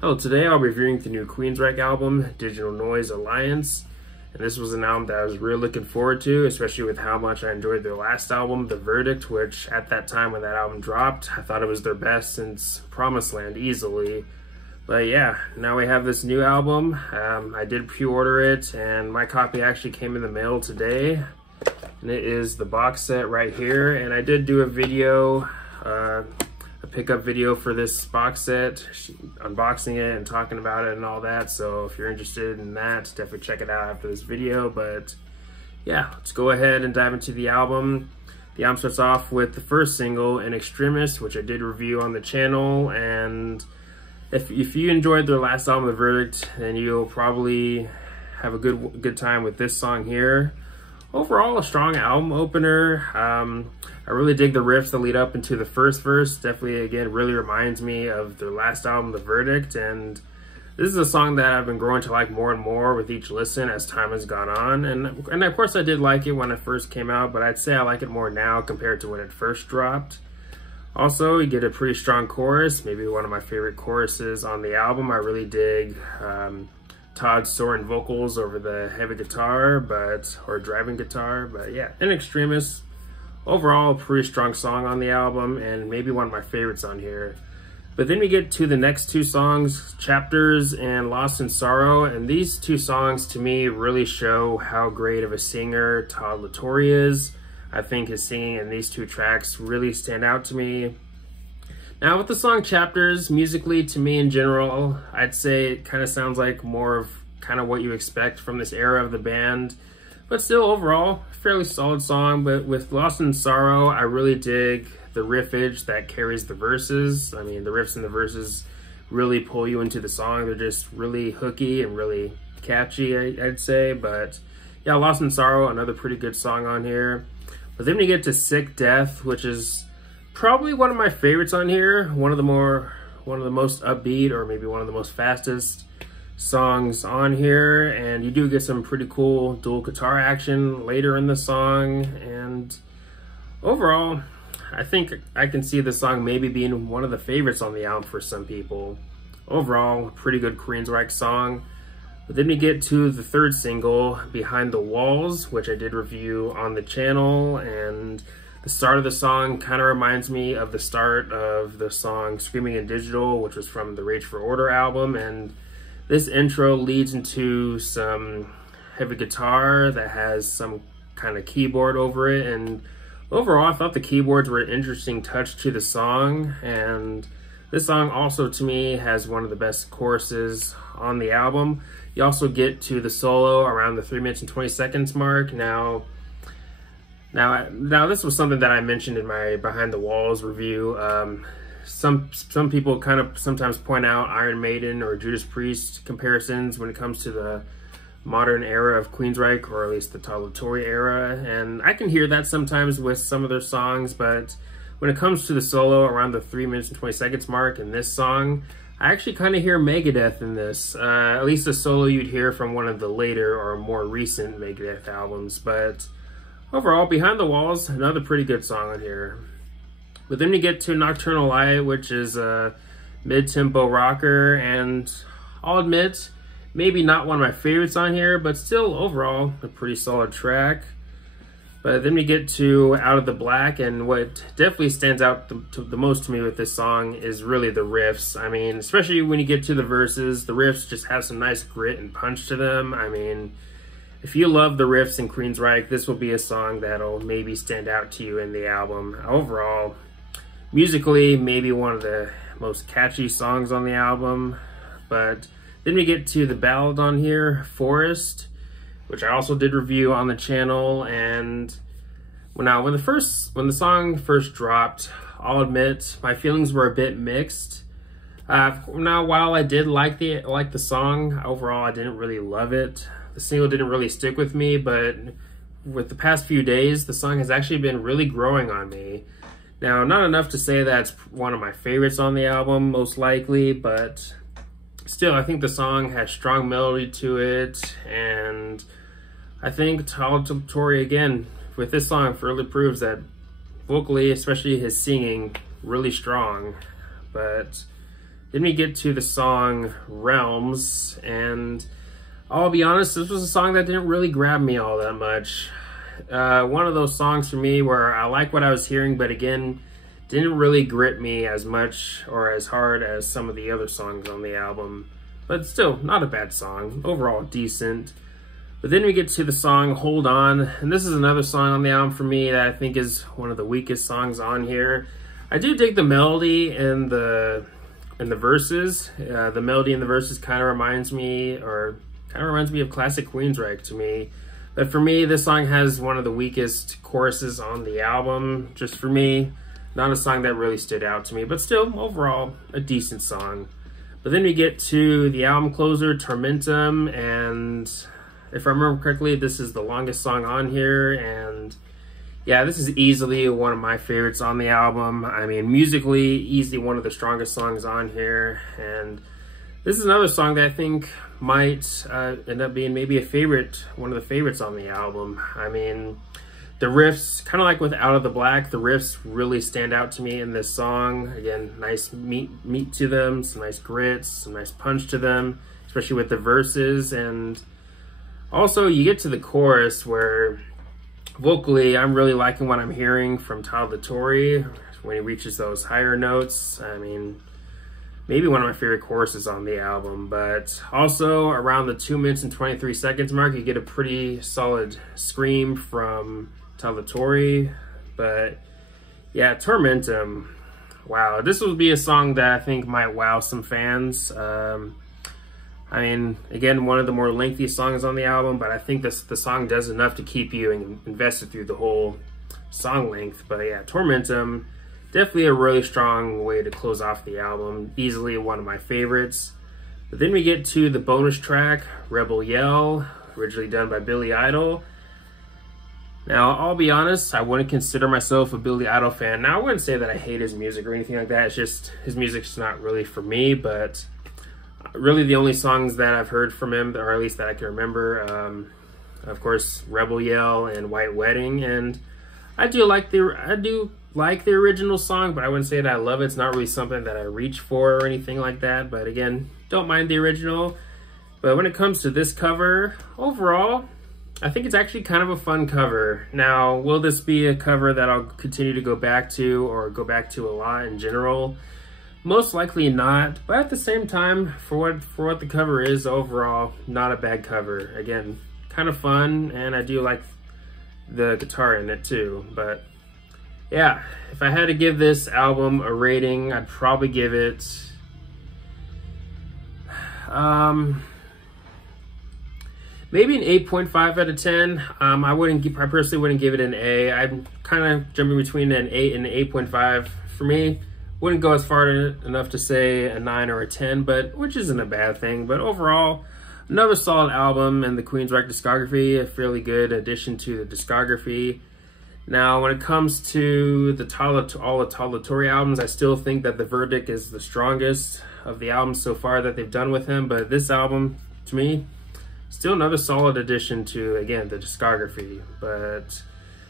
Hello, today I'll be reviewing the new Queensryche album, Digital Noise Alliance. And this was an album that I was really looking forward to, especially with how much I enjoyed their last album, The Verdict, which at that time when that album dropped, I thought it was their best since Promised Land easily. But yeah, now we have this new album. I did pre-order it, and my copy actually came in the mail today. And it is the box set right here. And I did do a video, a pickup video for this box set, unboxing it and talking about it and all that. So if you're interested in that, definitely check it out after this video. But yeah, let's go ahead and dive into the album. The album starts off with the first single, In Extremis, which I did review on the channel. And if you enjoyed their last album, The Verdict, then you'll probably have a good time with this song here. Overall, a strong album opener. I really dig the riffs that lead up into the first verse. Definitely, again, really reminds me of their last album, The Verdict. And this is a song that I've been growing to like more and more with each listen as time has gone on. And of course, I did like it when it first came out, but I'd say I like it more now compared to when it first dropped. Also, you get a pretty strong chorus, maybe one of my favorite choruses on the album. I really dig Todd's soaring vocals over the heavy guitar, or driving guitar. But yeah, In Extremis, overall a pretty strong song on the album and maybe one of my favorites on here. But then we get to the next two songs, Chapters and Lost in Sorrow, and these two songs to me really show how great of a singer Todd LaTorre is. I think his singing in these two tracks really stand out to me. Now with the song Chapters, musically to me in general, I'd say it kind of sounds like more of kind of what you expect from this era of the band. But still overall, fairly solid song. But with Lost in Sorrow, I really dig the riffage that carries the verses. I mean, the riffs and the verses really pull you into the song. They're just really hooky and really catchy, I'd say. But yeah, Lost in Sorrow, another pretty good song on here. But then we get to Sick Death, which is probably one of my favorites on here. One of the most upbeat, or maybe one of the most fastest songs on here. And you do get some pretty cool dual guitar action later in the song. And overall, I think I can see this song maybe being one of the favorites on the album for some people. Overall, pretty good Queensryche song. But then we get to the third single, Behind the Walls, which I did review on the channel. And the start of the song kind of reminds me of the start of the song Screaming in Digital, which was from the Rage for Order album. And this intro leads into some heavy guitar that has some kind of keyboard over it. And overall, I thought the keyboards were an interesting touch to the song. And this song also, to me, has one of the best choruses on the album. You also get to the solo around the 3 minutes and 20 seconds mark. Now this was something that I mentioned in my Behind the Walls review. Some people kind of sometimes point out Iron Maiden or Judas Priest comparisons when it comes to the modern era of Queensryche, or at least the Todd LaTorre era. And I can hear that sometimes with some of their songs, but when it comes to the solo around the 3 minutes and 20 seconds mark in this song, I actually kind of hear Megadeth in this. At least the solo you'd hear from one of the later or more recent Megadeth albums. But overall, Behind the Walls, another pretty good song on here. But then we get to Nocturnal Light, which is a mid-tempo rocker, and I'll admit, maybe not one of my favorites on here, but still overall a pretty solid track. But then we get to Out of the Black, and what definitely stands out the most to me with this song is really the riffs. I mean, especially when you get to the verses, the riffs just have some nice grit and punch to them. I mean, if you love the riffs in Queensryche, this will be a song that'll maybe stand out to you in the album. Overall, musically, maybe one of the most catchy songs on the album. But then we get to the ballad on here, Forest, which I also did review on the channel. And when the song first dropped, I'll admit my feelings were a bit mixed. Now, while I did like the song, overall I didn't really love it. The single didn't really stick with me, but with the past few days, the song has actually been really growing on me. Now, not enough to say that's one of my favorites on the album, most likely, but still, I think the song has strong melody to it, and I think Todd LaTorre, again, with this song, really proves that vocally, especially his singing, really strong. But Then we get to the song Realms, and I'll be honest, this was a song that didn't really grab me all that much. One of those songs for me where I like what I was hearing, but again, didn't really grip me as much or as hard as some of the other songs on the album. But still, not a bad song. Overall, decent. But then we get to the song Hold On, and this is another song on the album for me that I think is one of the weakest songs on here. I do dig the melody and the verses. The melody and the verses kind of reminds me of classic Queensryche to me. But for me, this song has one of the weakest choruses on the album. Just for me, not a song that really stood out to me, but still, overall, a decent song. But then we get to the album closer, Tormentum, and if I remember correctly, this is the longest song on here, and yeah, this is easily one of my favorites on the album. I mean, musically, easily one of the strongest songs on here, and this is another song that I think might end up being maybe one of the favorites on the album. I mean, the riffs, kind of like with Out of the Black, the riffs really stand out to me in this song. Again, nice meat to them, some nice grits, some nice punch to them, especially with the verses. And also, you get to the chorus where vocally, I'm really liking what I'm hearing from Tyler Torrey when he reaches those higher notes. I mean, maybe one of my favorite choruses on the album, but also around the 2 minutes and 23 seconds mark, you get a pretty solid scream from Tyler Torrey. But yeah, Tormentum, wow, this would be a song that I think might wow some fans. I mean, again, one of the more lengthy songs on the album, but I think the song does enough to keep you invested through the whole song length. But yeah, Tormentum, definitely a really strong way to close off the album. Easily one of my favorites. But then we get to the bonus track, Rebel Yell, originally done by Billy Idol. Now, I'll be honest, I wouldn't consider myself a Billy Idol fan. Now, I wouldn't say that I hate his music or anything like that. It's just, his music's not really for me, but really the only songs that I've heard from him, or at least that I can remember, of course, Rebel Yell and White Wedding. And I do like the original song, but I wouldn't say that I love it. It's not really something that I reach for or anything like that. But again, don't mind the original. But when it comes to this cover, overall, I think it's actually kind of a fun cover. Now, will this be a cover that I'll continue to go back to or go back to a lot in general? Most likely not, but at the same time, for what the cover is overall, not a bad cover. Again, kind of fun, and I do like the guitar in it too. But yeah, if I had to give this album a rating, I'd probably give it maybe an 8.5 out of 10. I personally wouldn't give it an A. I'm kind of jumping between an 8 and an 8.5. For me, wouldn't go as far enough to say a 9 or a 10, but which isn't a bad thing. But overall, another solid album in the Queensryche discography, a fairly good addition to the discography. Now, when it comes to all the Tyler Torrey albums, I still think that The Verdict is the strongest of the albums so far that they've done with him. But this album, to me, still another solid addition to, again, the discography. But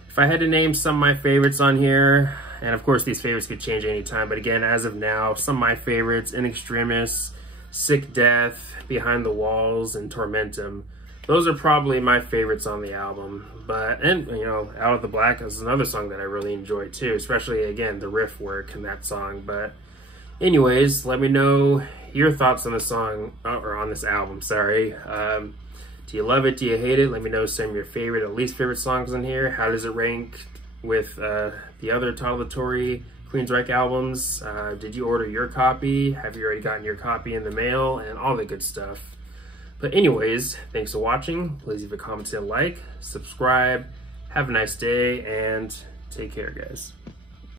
if I had to name some of my favorites on here, and of course these favorites could change anytime, but again, as of now, some of my favorites, In Extremis, Sick Death, Behind the Walls, and Tormentum. Those are probably my favorites on the album. And you know, Out of the Black is another song that I really enjoy too, especially, again, the riff work in that song. But anyways, let me know your thoughts on the song, or on this album, sorry. Do you love it? Do you hate it? Let me know some of your favorite or least favorite songs in here. How does it rank with the other Tyler Torrey Queensryche albums? Did you order your copy? Have you already gotten your copy in the mail? And all the good stuff. But anyways, thanks for watching. Please leave a comment and like, subscribe. Have a nice day, and take care, guys.